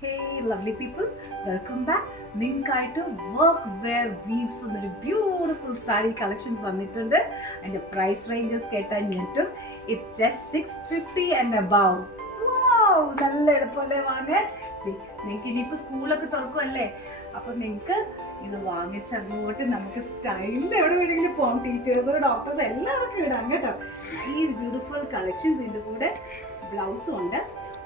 Hey lovely people, welcome back. നിങ്ങൾക്കായിട്ട് work wear weaves എന്നൊരു beautiful sari collections വന്നിട്ടുണ്ട്. അതിൻ്റെ പ്രൈസ് റേഞ്ചസ് കേട്ടാൽ ഞെട്ടും. It's just 650 and above. നല്ല എളുപ്പമല്ലേ വാങ്ങാൻ. നിങ്ങൾക്ക് ഇനിയിപ്പോൾ സ്കൂളൊക്കെ തുറക്കുമല്ലേ, അപ്പോൾ നിങ്ങൾക്ക് ഇത് വാങ്ങിച്ച് അങ്ങോട്ട് നമുക്ക് സ്റ്റൈലിൽ എവിടെ വേണമെങ്കിലും പോകാം. ടീച്ചേഴ്സ് ഡോക്ടേഴ്സ് എല്ലാവർക്കും ഇടാം കേട്ടോ. ഈസ് ബ്യൂട്ടിഫുൾ കളക്ഷൻസ് ഇതിൻ്റെ കൂടെ ബ്ലൗസും ഉണ്ട്.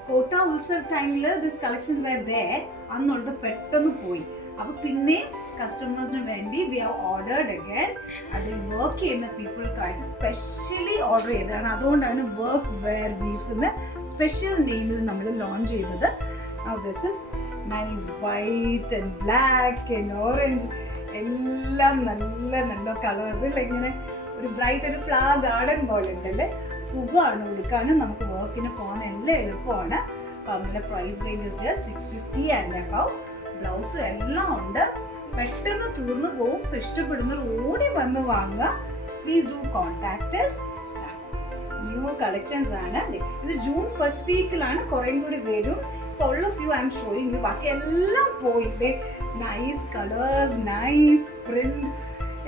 കോട്ട ഉത്സവ ടൈമിൽ ദിസ് കളക്ഷൻ വേർ there അന്നുള്ളത് പെട്ടെന്ന് പോയി. അപ്പോൾ പിന്നെയും കസ്റ്റമേഴ്സിന് വേണ്ടി വി ഹാവ് ഓർഡേർഡ് അഗൈൻ. അതിൽ വർക്ക് ചെയ്യുന്ന പീപ്പിൾക്കായിട്ട് സ്പെഷ്യലി ഓർഡർ ചെയ്തതാണ്. അതുകൊണ്ടാണ് വർക്ക് വെയർ വീവ്സ് എന്ന് സ്പെഷ്യൽ നെയിമിൽ നമ്മൾ ലോഞ്ച് ചെയ്തത്. Now this is nice white and black and orange, എല്ലാം നല്ല നല്ല കളേഴ്സിൽ ഇങ്ങനെ ഒരു ബ്രൈറ്റ് ഒരു ഫ്ലവർ ഗാർഡൻ പോലെ ഉണ്ടല്ലേ. സുഖമാണ് ഉടുക്കാനും, നമുക്ക് വർക്കിന് പോകാൻ എല്ലാം എളുപ്പമാണ്. അപ്പോൾ അതിൻ്റെ price ranges just 650 and above. ബ്ലൗസും എല്ലാം ഉണ്ട്. പെട്ടെന്ന് തീർന്നു പോകും. സോ ഇഷ്ടപ്പെടുന്നവർ ഓടി വന്ന് വാങ്ങുക. Please do contact us. New collections ആണ്. ഇത് ജൂൺ ഫസ്റ്റ് വീക്കിലാണ്, കുറേം കൂടി വരും. ഇപ്പോൾ ഉള്ള ഫ്യൂ ഐ എം ഷോയിങ്. ബാക്കി എല്ലാം പോയി. Nice colours, nice print.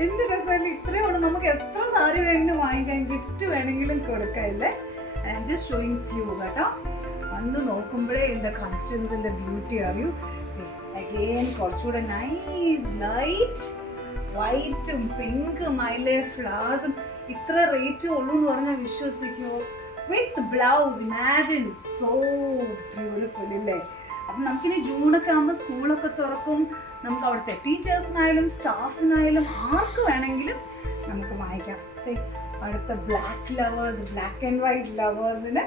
എന്ത് രസമല്ലേ. ഇത്രയേ ഉള്ളൂ. നമുക്ക് എത്ര സാരി വേണമെങ്കിലും വാങ്ങിക്കാൻ, ഗിഫ്റ്റ് വേണമെങ്കിലും കൊടുക്കാല്ലേ. I'm just showing few കേട്ടോ. വന്ന് നോക്കുമ്പോഴേ ഇതിൻ്റെ കളക്ഷൻസിൻ്റെ ബ്യൂട്ടി അറിയൂ. അഗെയിൻ കുറച്ചുകൂടെ നൈസ് ലൈറ്റ് വൈറ്റും പിങ്കും അതിലെ ഫ്ലവേഴ്സും. ഇത്ര റേറ്റ് ഉള്ളൂ എന്ന് പറഞ്ഞാൽ വിശ്വസിക്കുമോ? With blouse, imagine, so beautiful ഇല്ലേ. അപ്പം നമുക്കിനി ജൂണൊക്കെ ആകുമ്പോൾ സ്കൂളൊക്കെ തുറക്കും. നമുക്ക് അവിടുത്തെ ടീച്ചേഴ്സിനായാലും സ്റ്റാഫിനായാലും ആർക്ക് വേണമെങ്കിലും നമുക്ക് വാങ്ങിക്കാം. അടുത്ത black lovers, black and white ലവേഴ്സിന്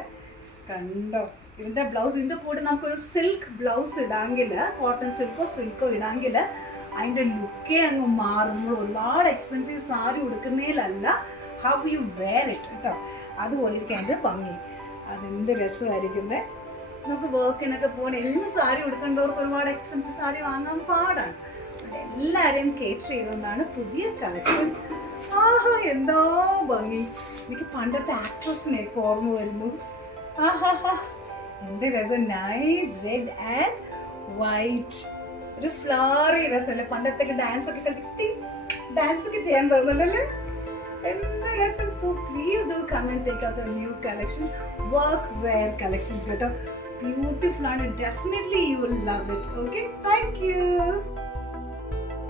കണ്ടോ ഇതിൻ്റെ ബ്ലൗസ്. ഇതിൻ്റെ കൂടെ നമുക്കൊരു സിൽക്ക് ബ്ലൗസ് ഇടാമെങ്കിൽ, കോട്ടൺ സിൽക്കോ ഇടാമെങ്കിൽ അതിൻ്റെ ലുക്കേ അങ്ങ് മാറുമ്പോൾ ഒരുപാട് എക്സ്പെൻസീവ് സാരി ഉടുക്കുന്നതിലല്ല, ഹൗ യു വെയർ ഇറ്റ് കേട്ടോ. അതുപോലെ ഇരിക്കും അതിൻ്റെ ഭംഗി. അതെന്ത് രസമായിരിക്കുന്നത്. നമുക്ക് വർക്കിനൊക്കെ പോകാൻ എന്ത് സാരി ഉടുക്കേണ്ടവർക്ക് ഒരുപാട് എക്സ്പെൻസീവ് സാരി വാങ്ങാൻ പാടാണ്. എല്ലാവരെയും കേറ്റർ ചെയ്തുകൊണ്ടാണ് പുതിയ കളക്ഷൻസ്. ആഹാ എന്താ ഭംഗി. എനിക്ക് പണ്ടത്തെ ആക്ട്രസിനെയൊക്കെ ഓർമ്മ വരുന്നു. ആഹാ എന്ത് രസം. നൈസ് റെഡ് ആൻഡ് വൈറ്റ്, ഒരു ഫ്ലവറി രസമല്ലേ. പണ്ടത്തെ ഡാൻസ് ഒക്കെ കളിച്ച് ഡാൻസ് ഒക്കെ ചെയ്യാൻ തോന്നുന്നുണ്ടല്ലേ. എന്ത് രസം. So please do come and take out a new collection, work wear collections കേട്ടോ. ബ്യൂട്ടിഫുൾ ആണ്. Definitely you will love it. Okay, thank U.